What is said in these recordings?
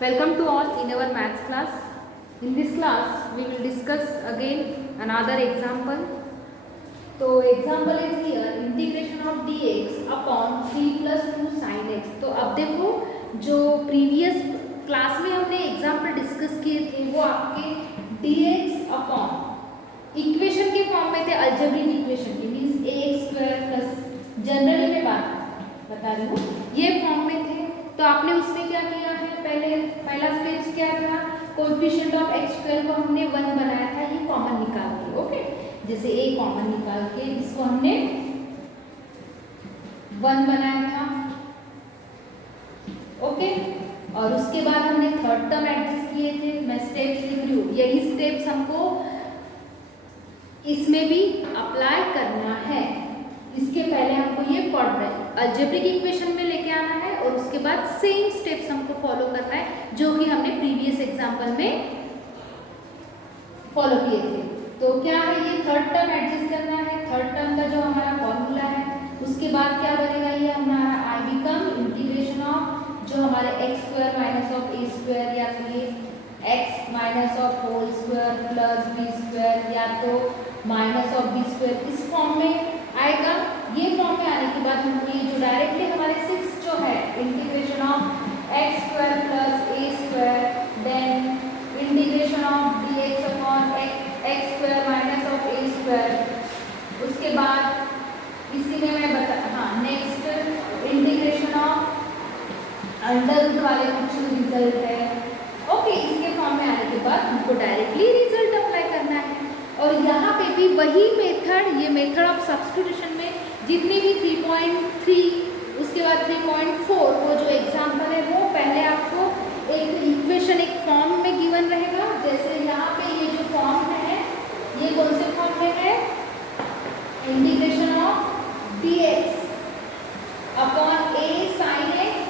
Welcome to all in our maths class. In this class, we will discuss again another example. तो example is here integration of dx upon 3 plus 2 sin x. तो अब देखो जो previous class में हमने example discuss किए थे वो आपके dx अपॉन इक्वेशन के फॉर्म में थे, अलजेब्रिक इक्वेशन के means ax square plus generally मैं बात बता रही हूँ ये फॉर्म में थे। तो आपने उसमें क्या किया है, पहला स्टेज क्या था, कोएफिशिएंट ऑफ x स्क्वायर को हमने 1 बनाया था, ये कॉमन निकाल के। ओके, जैसे a कॉमन निकाल के इसको हमने 1 बनाया था। ओके, और उसके बाद हमने थर्ड टर्म एडजस्ट किए थे। मैं स्टेप्स लिख रही हूँ, यही स्टेप्स हमको इसमें भी अप्लाई करना है। इसके पहले हमको ये पढ़ रहे अलजेब्रिक इक्वेशन में लेके आना है और उसके बाद सेम स्टेप्स हमको फॉलो करना है जो कि हमने प्रीवियस एग्जांपल में फॉलो किए थे। तो क्या है, ये थर्ड टर्म एडजस्ट करना है। थर्ड टर्म का जो हमारा फॉर्मूला है उसके बाद क्या बनेगा, ये हमारा आई बिकम इंटीग्रेशन ऑफ जो हमारे x square minus of a square या फिर x minus of whole square plus b square या तो माइनस ऑफ बी स्क्वायर, इस फॉर्म में आएगा। ये फॉर्म में आने के बाद हम ये जो डायरेक्टली हमारे 6 जो है integration of x square plus a square then integration of D x upon x square minus of a square, उसके बाद इसी में मैं next integration of under root वाले कुछ रिजल्ट है। ओके, इसके फॉर्म में आने के बाद हमको डायरेक्टली रिजल्ट अप्लाई करना है। और यहाँ पे भी वही मेथड, ये मेथड ऑफ सब्स्टिट्यूशन में जितने भी 3.3 उसके बाद 3.4 वो जो एग्जाम्पल है वो पहले आपको एक इक्वेशन एक फॉर्म में गिवन रहेगा। जैसे यहाँ पे ये जो फॉर्म है ये कौन से फॉर्म में है, integration of D x upon A sine X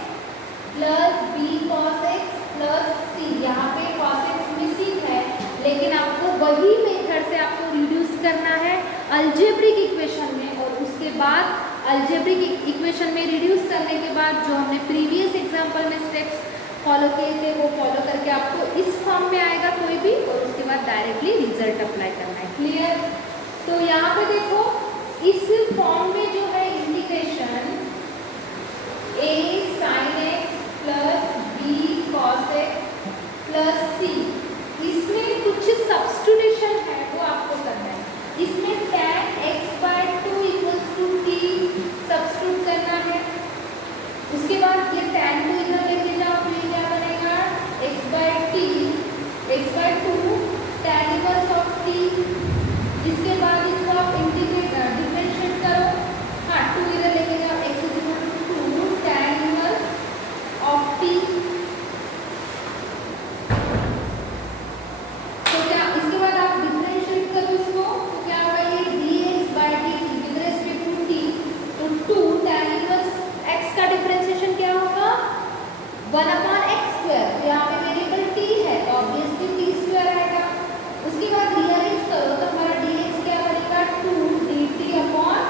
plus B cos X plus C. यहाँ पे कॉस एक्स मिसिंग है लेकिन आपको वही मेथड से आपको रिड्यूस करना है अलजेब्रिक इक्वेशन में। और उसके बाद अलजेब्रिक इक्वेशन में रिड्यूस करने के बाद जो हमने प्रीवियस एग्जांपल में स्टेप्स फॉलो किए थे वो फॉलो करके आपको इस फॉर्म में आएगा कोई भी, और उसके बाद डायरेक्टली रिजल्ट अप्लाई करना है। क्लियर? तो यहाँ पे देखो इस फॉर्म में जो है integration a sin x plus b cos x plus c, इसमें कुछ सब्स्टिट्यूशन है वो आपको करना है। इसमें tan x/2 equals to t substitute करना है। उसके बाद ये tan 2 इधर लेके जाओ तो ये क्या बनेगा, x/2 tan inverse of t। इसके बाद इसको आप इंटीग्रेट डिफरेंशिएट करो, 2 इधर लेके जाओ, x equal to 2 tan inverse of t। One upon x square, तो यहाँ पे वेरिएबल t है तो ऑब्वियसली t स्क्वायर आएगा। उसके बाद रीअरेंज करो तो हमारा dx क्या बनेगा, 2 dt upon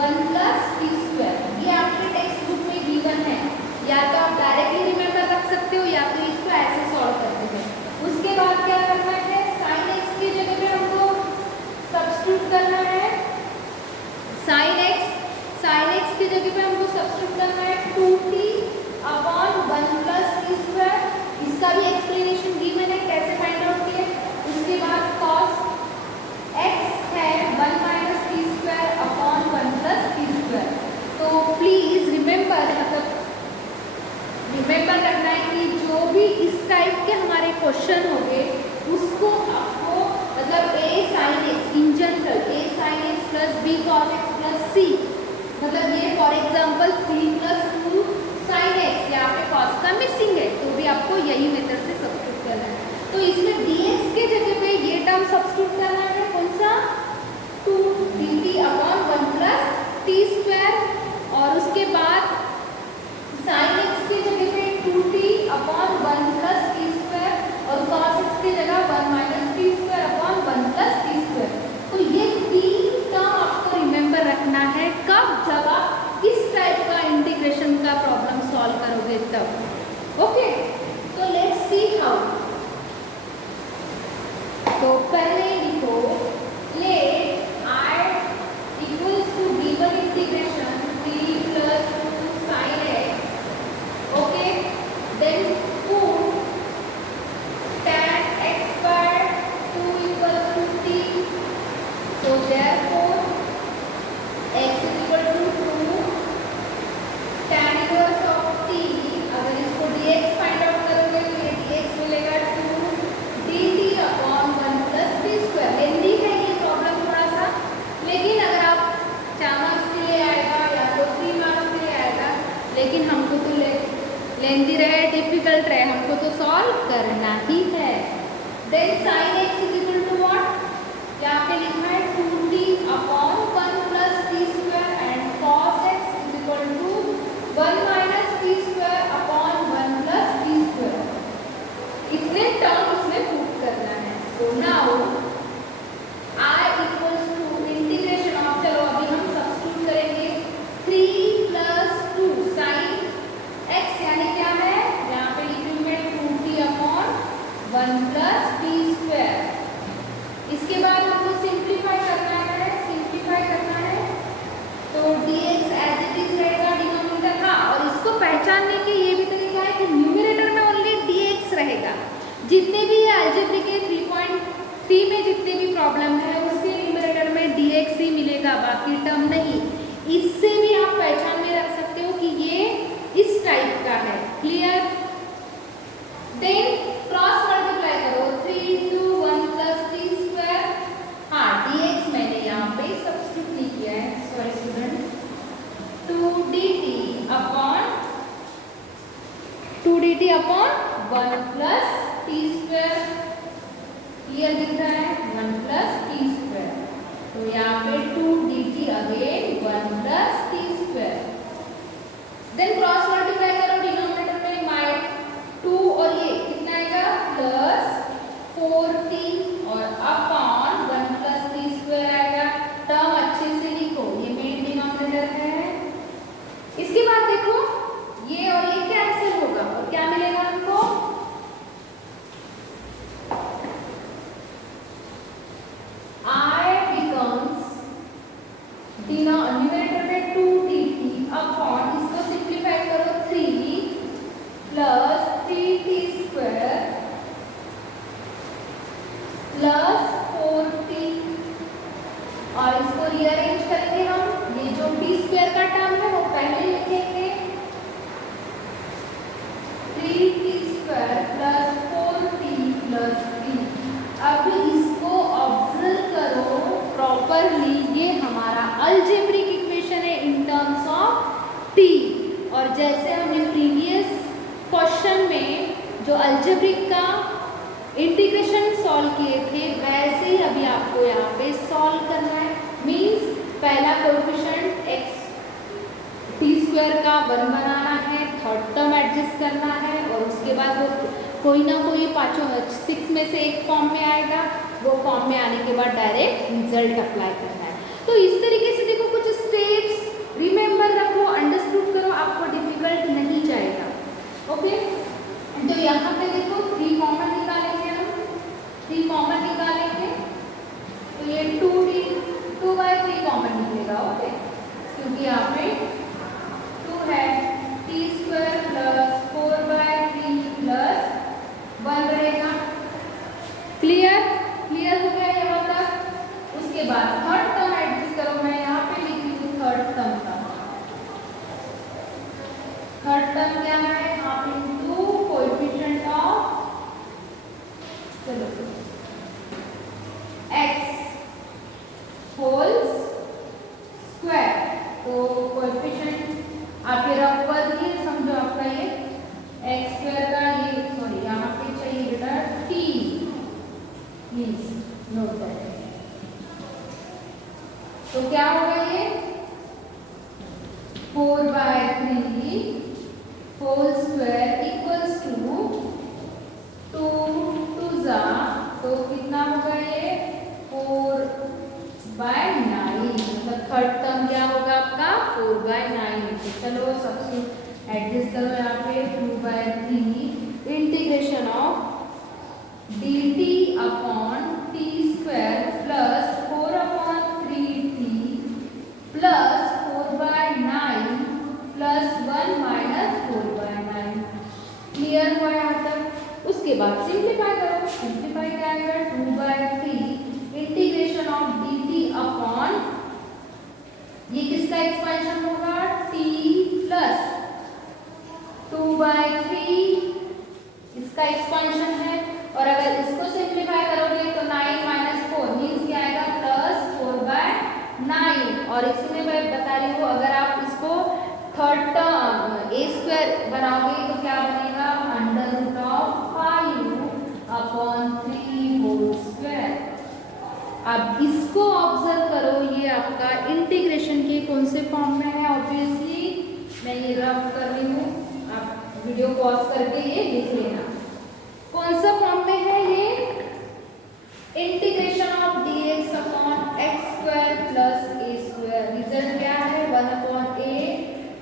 1 plus t square. ये आपके टेक्स्ट बुक में गिवन है, या तो आप डायरेक्टली रिमेंबर रख सकते हो या तो इसको ऐसे सॉल्व करते हैं। उसके बाद क्या करना है, साइन एक्स की जगह पे हमको सब्स्टिट्यूट करना है, साइन एक्स की जगह पे हमको सब्स्टिट्यूट करना है 2t upon 1 plus T square. इसका भी एक्सप्लेनेशन गिवन है कैसे फाइंड आउट किए। उसके बाद कॉस एक्स है 1 minus T square upon 1 plus T square. तो प्लीज रिमेंबर करना है कि जो भी इस टाइप के हमारे क्वेश्चन होंगे उसको आपको मतलब a sin x in general a sin x plus b cos x plus c, मतलब ये for example 3 plus 2 sin x, यहाँ पे cos का मिसिंग है तो भी आपको यही मेथड से सब्स्टिट्यूट करना है। तो इसमें dx के जगह पे ये टर्म सब्स्टिट्यूट करना है, कौन सा, 2 dt upon 1 plus T square. और उसके बाद sin x के जगह पे 2t upon 1 plus T square और cos x की जगह 1 minus T square upon 1 plus T square. तो ये 3 टर्म आपको रिमेंबर रखना है कब, जब आप इस टाइप का इंटीग्रेशन का प्रॉब्लम सॉल्व करोगे तब। ओके, तो लेट्स सी हाउ। तो पहले लिखो let I equals to given integration 3 plus 2 sin x, okay, then put tan x by 2 equals to t, so therefore x is equal to 2 tan inverse of t, अगर इसको dx find out करोगे तो ये dx मिलेगा 2 dt upon 1 plus t square. लेंदी है ये problem थोड़ा सा, लेकिन अगर आप 4 मार्क्स के लिए आएगा या तो 3 मार्क्स के लिए आएगा, लेकिन हमको तो लेंदी रहे, डिफिकल्ट रहे, हमको तो सॉल्व करना ही है। Then sin x is equal to what, यहाँ पे लिखा है 2t upon 1 plus t square and cos x is equal to 1 minus t square upon 1 plus t square. इतने टर्म इसमें पुट करना है। So now i equals to integration of, चलो अभी हम सब्स्टिट्यूट करेंगे 3 प्लस 2 sin x, यानी क्या है, यहाँ पे लिखूँ मैं 2t upon 1 plus t square. इसके बाद हमको सिंप्लीफाई करना है, तो dx एज इट इज रहेगा डिनोमिनेटर। हाँ, और इसको पहचानने के ये भी तरीका है कि न्यूमरेटर में ओनली dx रहेगा। जितने भी अलजेब्रा के 3.3 में जितने भी प्रॉब्लम है उसके न्यूमरेटर में dx ही मिलेगा, बाकी टर्म नहीं। इससे भी आप पहचान में रख सकते हो कि ये इस टाइप का है। क्लियर? देन क्रॉस मल्टीप्लाई करो 3 into 1 plus t स्क्वायर। हाँ, dx मैंने यहाँ पे सब्स्टिट्यूट नहीं किया है, sorry student, 2 dt upon 1 plus t square. Clear दिख रहा है? 1 प्लस t स्क्वायर, तो यहाँ पे 2 dt again 1 plus t square. Then cross multiply करो डिनोमिनेटर में माइ 2 और ये कितना आएगा प्लस 4t और अपॉन 1 प्लस t स्क्वायर आएगा। टर्म अच्छे से लिखो, ये मेन डिनोमिनेटर है। इसके बाद देखो ये और ये कैंसिल होगा और क्या मिलेगा हमको, I becomes डिनोमिनेटर में 2dt अपॉन, इसको सिंप्लीफाई करो 3 plus 3t square plus 4t, और इसको रीअरेंज करेंगे हम। ये जो t स्क्वायर का टर्म है वो पहले लिखेंगे 3t square plus 4t plus 3। अब इसको ऑब्जर्व करो प्रॉपरली, ये हमारा अलजेब्रिक इक्वेशन है इन टर्म्स ऑफ t। और जैसे हमने प्रीवियस क्वेश्चन में जो अलजेब्रिक का इंटीग्रेशन सॉल्व किए थे, वैसे ही अभी आपको यहाँ पे सॉल्व करना है। मींस पहला कोएफिशिएंट x t स्क्वायर का 1 बनाना है, थर्ड टर्म एडजस्ट करना है, और उसके बाद वो कोई ना कोई पाँचों 6 में से एक फॉर्म में आएगा। वो फॉर्म में आने के बाद डायरेक्ट रिजल्ट अप्लाई करना है। तो इस तरीके से देखो, कुछ स्टेप्स रिमेंबर रखो, अंडरस्टूड करो, आपको डिफिकल्ट नहीं जाएगा। ओके, तो यहाँ पे देखो 3 कॉमन निकालेंगे हम, 3 कॉमन निकालेंगे तो ये 2/3 कॉमन निकलेगा। ओके, क्योंकि यहाँ पे 2 है, t स्क्वायर प्लस 4/3 प्लस 1 रहेगा। क्लियर? क्लियर हो गया यहाँ तक? उसके बाद थर्ड टर्म एडजस्ट करो, मैं यहाँ पे लिखी हूँ थर्ड टर्म का। थर्ड टर्म क्या है, हाफ इंटू कोएफिशिएंट ऑफ, चलो x होल स्क्वायर। तो कोएफिशिएंट आप ये रफ वर्ड ही समझो, आपका ये x स्क्वायर का ये, सॉरी यहाँ पे चाहिए बेटा t, मींस नोट दैट। तो क्या होगा ये 4/3 होल स्क्वायर इक्वल्स टू 2 2 जा, तो कितना होगा ये 4/9, मतलब थर्ड टर्म क्या होगा आपका 4/9। तो चलो सबसे एडजस्ट करो यहाँ पे 2/3 integration dt upon T square plus 4/3t plus 4/9 plus 1 minus 4/9। Clear हुआ यहाँ तक? उसके बाद सिंप्लीफाई करो। सिंप्लीफाई क्या आएगा? 2/3 इंटीग्रेशन ऑफ dt अपॉन, ये किसका एक्सपेंशन होगा? t प्लस 2/3 इसका एक्सपेंशन है। और अगर इसको सिंप्लीफाई करोगे तो 9 माइनस 4 मीन्स क्या आएगा? प्लस 4/9। और इसी में मैं बता रही हूँ, अगर आप इसको थर्ड टर्म ए स्क्वायर बनाओगे तो क्या बनेगा? √5/3 होल स्क्वायर। अब इसको ऑब्जर्व करो, ये आपका इंटीग्रेशन के कौन से फॉर्म में है? ऑब्वियसली मैं ये रफ कर रही हूँ, आप वीडियो पॉज करके ये लिख लेना। कौन सा फॉर्म में है ये? Integration of dx upon x square plus a square. Result क्या है? 1/a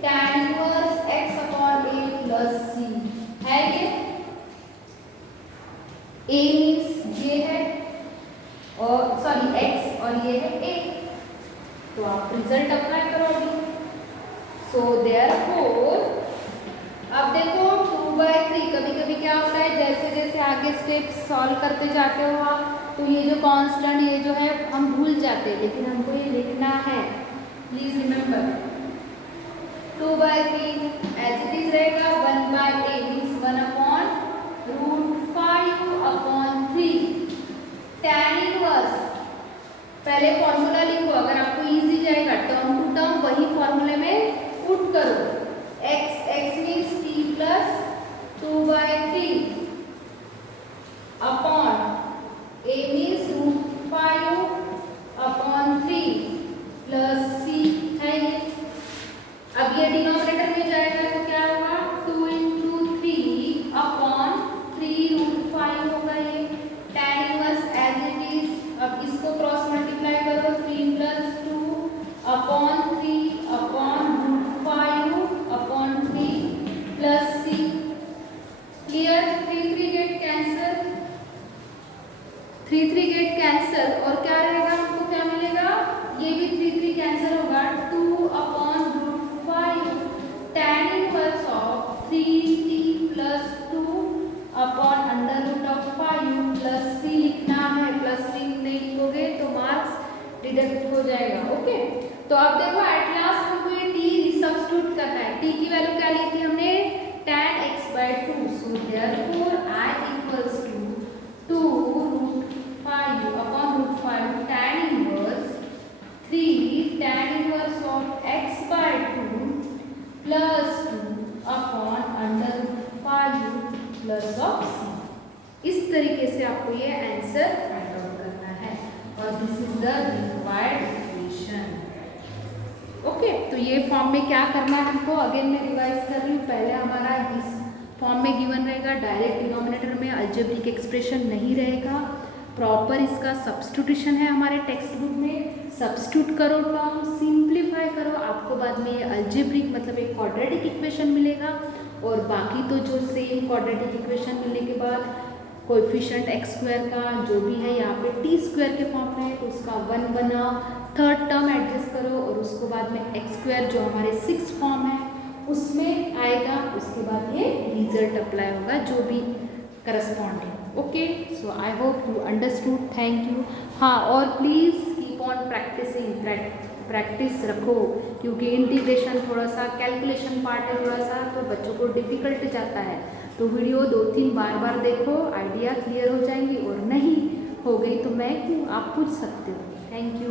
tan inverse x upon a plus c है ये। a मीन्स ये है, और सॉरी x और ये है a। तो आप रिजल्ट अप्लाई करोगे। सो देयरफॉर अब देखो 2/3, कभी कभी क्या होता है, जैसे जैसे आगे स्टेप सॉल्व करते जाते हो आप, तो ये जो कांस्टेंट ये जो है हम भूल जाते हैं, लेकिन हमको ये लिखना है। Please remember 2/3 as it is रहेगा 1/a मीन्स 1/√5/3 tan इनवर्स। पहले फॉर्मूला लिखो, अगर आपको इजी जाएगा टर्म टू टर्म वही फॉर्मूले में पुट करो। x means t plus 2/3 upon a means √5/3 plus c है ये। अब ये डिनोमिनेटर में जाएगा तो क्या होगा? 2 × 3 अपॉन 3√5 होगा ये tan inverse as it is. अब इसको क्रॉस मल्टीप्लाई करो, 3 + 2 upon 3 upon √5/3 plus c। Clear? 3 get cancel, 3 get cancel, और क्या रहेगा? हमको क्या मिलेगा? ये भी 3 कैंसल होगा। 2/√5 tan inverse of 3t plus 2 upon √5 plus c लिखना है। प्लस c नहीं लिखोगे तो मार्क्स डिडक्ट हो जाएगा। ओके, तो अब देखो एट लास्ट हमको ये t सब्स्टिट्यूट करना है। t की वैल्यू क्या ली थी हमने? tan x/2। So therefore I equals to 2√5 tan inverse 3 tan inverse of x/2 plus 2 upon √5 plus of c। इस तरीके से आपको ये आंसर फाइंड आउट करना है, और this is the required equation. Okay, तो ये फॉर्म में क्या करना है हमको? अगेन मैं रिवाइज कर रही हूँ। पहले हमारा इस फॉर्म में गिवन रहेगा, डायरेक्ट डिनोमिनेटर में अलजेब्रिक एक्सप्रेशन नहीं रहेगा। प्रॉपर इसका सब्स्टिट्यूशन है हमारे टेक्स्ट बुक में। सब्स्टिट्यूट करो टर्म, सिंप्लीफाई करो, आपको बाद में ये अलजेब्रिक मतलब एक क्वाड्रेटिक इक्वेशन मिलेगा। और बाकी तो जो सेम क्वाड्रेटिक इक्वेशन मिलने के बाद कोएफिशिएंट x² का जो भी है यहाँ पे t² के फॉर्म में है, तो उसका 1 बनाओ, थर्ड टर्म एडजस्ट करो, और उसको बाद में x² जो हमारे 6 फॉर्म है उसमें आएगा। उसके बाद ये रिजल्ट अप्लाई होगा जो भी corresponding. Okay, so I hope you understood. Thank you. हाँ, और please keep on practising, practice रखो, क्योंकि इंटीग्रेशन थोड़ा सा कैलकुलेशन पार्ट है थोड़ा सा, तो बच्चों को डिफ़िकल्ट जाता है। तो वीडियो 2-3 बार देखो, आइडिया क्लियर हो जाएंगी, और नहीं हो गई तो मैं क्यों, आप पूछ सकते हो। Thank you.